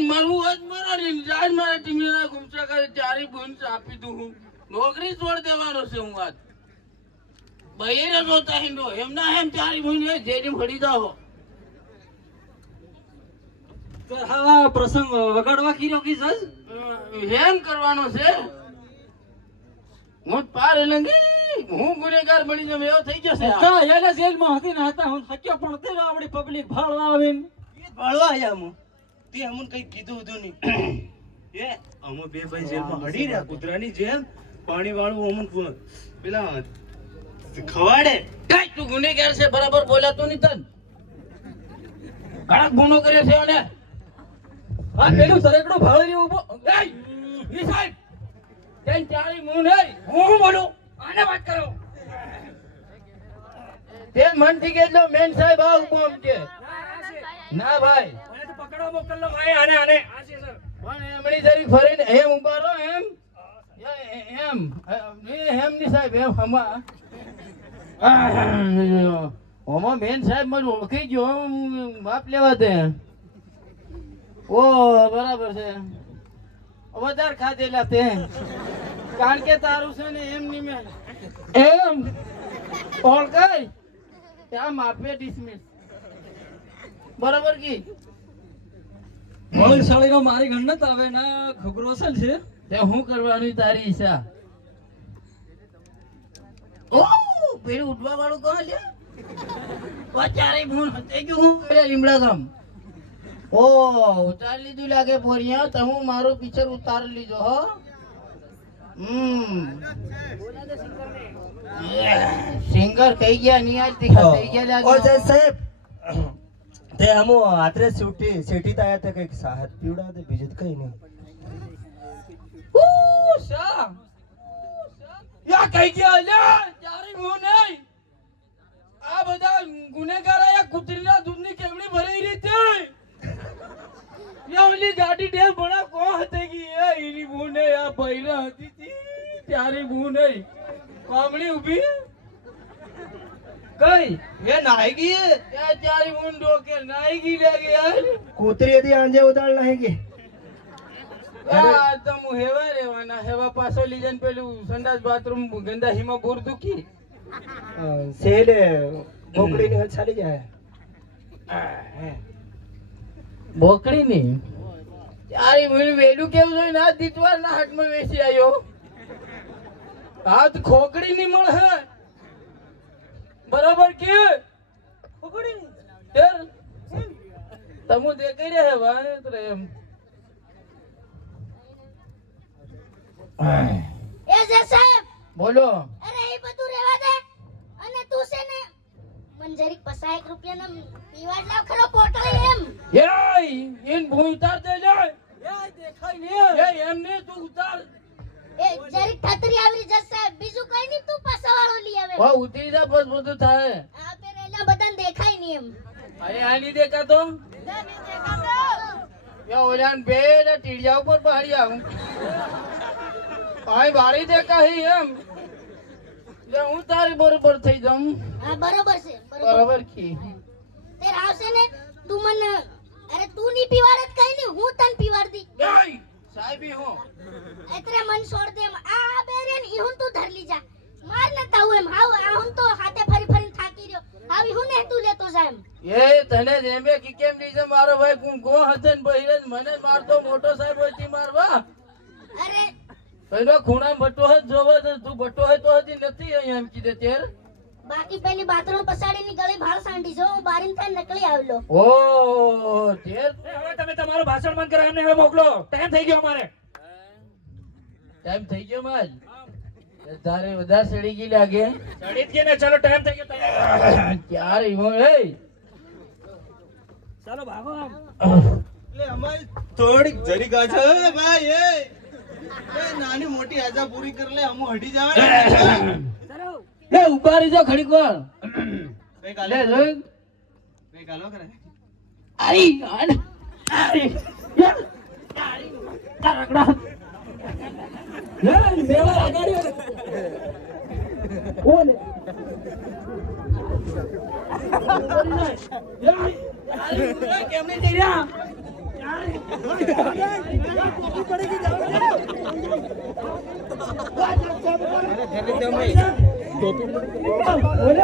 મરવું જ મરાની જાન મારા ટીંગના ગુમચા કરે ચારી બુન આપી દઉં હું નોકરી છોડ દેવાનો છે હું આજ બહેરે જોતા હિંડો એમના હેમ ચારી બુન જેડી ફડી જાઓ તો હા પ્રસંગ વગાડવા કીરો કી જજ હેમ કરવાનો છે હું પાર લંગી હું ગુનેગાર બની જમ એવો થઈ જશે કા એલે જેલમાં હતી ને હતા હું હક્યો પણ તે આપણી પબ્લિક ભાળવા આવીને એ ભાળવા આયા હું તે અમુન કઈ કીધું હતું નહીં એ અમો બે ભાઈ જેલમાં હડી રહ્યા કૂતરાની જેમ પાણી વાળું અમુન પેલા ખવાડે કઈ તું ગુનેગાર છે બરાબર બોલાતો નહીં તન ઘણા ગુનો કર્યો છે અને આ પેલું સરેકડો ભાળી ઉભો એ સાહેબ તેન ચારી મું નહીં હું બોલું આને વાત કરો તે મન થી કેટલો મેન સાહેબ આ ઉભો આમ છે ના ભાઈ મને તો પકડવા મોકલ લો ભાઈ આને આને આ છે સર પણ એમણી જરી ફરીને એમ ઉભા રહો એમ એમ એમ ની સાહેબ એમ હમા ઓમાં મેન સાહેબ મને ઓળખી ગયો બાપ લેવા દે ઓ બરાબર છે વધારે ખાધેલા તે કારણ કે તારું છે ને એમ ની મેં એમ ઓળખાય ત્યાં માપે ડિસમિસ બરાબર કી બળશાળીનો મારી ગણત આવે ના ખગરો છે તે હું કરવાની તારી ઈચ્છા ઓ પેલું ઉઠવા વાળું કહો લે ચારે ભૂણ તે કે હું કરે લીમડા ગામ ઓ ઉતાર લીધું લાગે પોરિયા તો હું મારો પિક્ચર ઉતાર લીધો હો સિંગર કઈ ગયા નહીં આજ તીખા થઈ ગયા લાગે ઓ જય સાહેબ તે અમો આત્રે સેટી તાયા તે કઈક સાહત પીવડા દે બીજું કઈ નહીં શા યા કઈ ગયા લે ચારે ભૂણ નહીં આ બધા ગુનેગાર આયા કુતરીના દૂધની કેમણી ભરાઈ રહી છે યા ઓલી ગાડી ડે બડા કો હતી કે એ ઈની ભૂને આ બૈરા હતી તી ત્યારે ભૂ નહીં કોમણી ઊભી કઈ એ નાઈ ગઈ એ ચારી ભૂન ડોકે નાઈ ગઈ લાગે યાર કૂતરી હતી આંજે ઉદાળ નહીં કે આ તો હું હેવા રેવાના હેવા પાછો લીજન પેલું સંડાસ બાથરૂમ ગંદા હિમા બોર દુખી સેલે બોકડી ની ચાલી જાય બોકડી ની યાર મને વેલું કેવું જોઈએ ના દીતવાર ના હાથમાં વેચી આવ્યો હાથ ખોકડી ની મળ હે બરાબર કે ખોકડી યાર તમુ દેખાઈ રહે ભાઈ તો એમ એ જે સાહેબ બોલો અરે એ બધું રહેવા દે અને તું છે ને મંજરી 50 રૂપિયા ના પીવાડ લાવ ખરો પોટલ એમ એય ઇન ભૂ ઉતાર દે લે એય દેખાય ને એ એમને તું ઉતાર એ જરી ઠતરી આવી જશે સાહેબ બીજું કઈ નહીં તું પાસાવાળો લઈ આવે ઓ ઉતરી જા બસ બધું થાય આ પે રેલા બધાને દેખાય નહીં એમ અરે આ નહીં દેખાતો નહીં દેખાતો યા ઓલાન બે ને ટીડિયા ઉપર પહાડી આવું ભાઈ બારી દેખા હી એમ લે હું તારી બરોબર થઈ જાઉં હા બરોબર છે બરાબર કી તે આવશે ને તું મને અરે તું ની પીવાડ જ કઈ નહીં હું તને પીવાડ દી એય સાહેબી હું એટલે મન છોડ દે આ બેરેન ઈહુન તું ધર લી જા માર ન તાવ એમ હાવ આ હું તો હાથે ફરી ફરીને થાકી રહ્યો આવી હું ને તું લેતો જા એમ એ તને જેમે કી કેમ લીજે મારો ભાઈ કું ગો હતન બહિરજ મને મારતો મોટો સાહેબ હોતી મારવા અરે પેલો ખૂણા બટો હે જોવે તો તું બટો હે તો હજી નથી અહીંયા એમ કીધે તેર બાકી પેલી બાથરૂમ પસાડીની ગળી ભાળ સાંડી જો હું બારીન થઈને નકળી આવેલો ઓ તેર હવે તમે તમારું ભાષણ બંધ કરો એમને હવે મોકલો ટાઈમ થઈ ગયો અમારે ટાઈમ થઈ ગયો માજ તારે વધારે સડી ગઈ લાગે ચડી જ ગઈ ને ચાલો ટાઈમ થઈ ગયો ક્યારે ઈમો એ ચાલો ભાગો આમ એટલે અમારી થોડીક જરી ગાછો હે ભાઈ એ નાની મોટી આજા પૂરી કર લે હમુ હટી જાવે લે ઉપારી જો ઘડીક વાર કઈ લે કાલે જોઈ કઈ કાલો કરે આઈ આઈ તારકડા લે મેળા આગાડી ઓને કેમ નહીં જઈ રહ્યા અરે